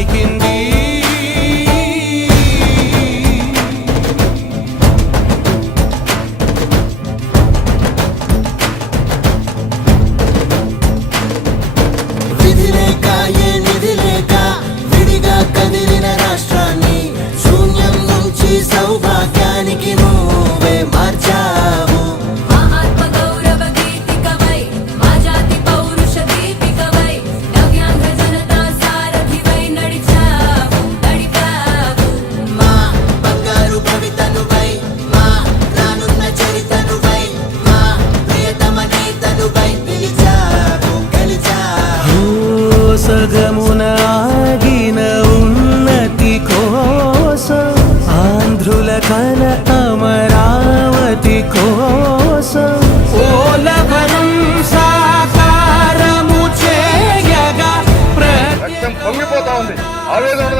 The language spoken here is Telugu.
making అమరావతి కోసం ఓలవరం సాకారము చేయగా రక్తం పొంగిపోతా ఉంది ఆవేదన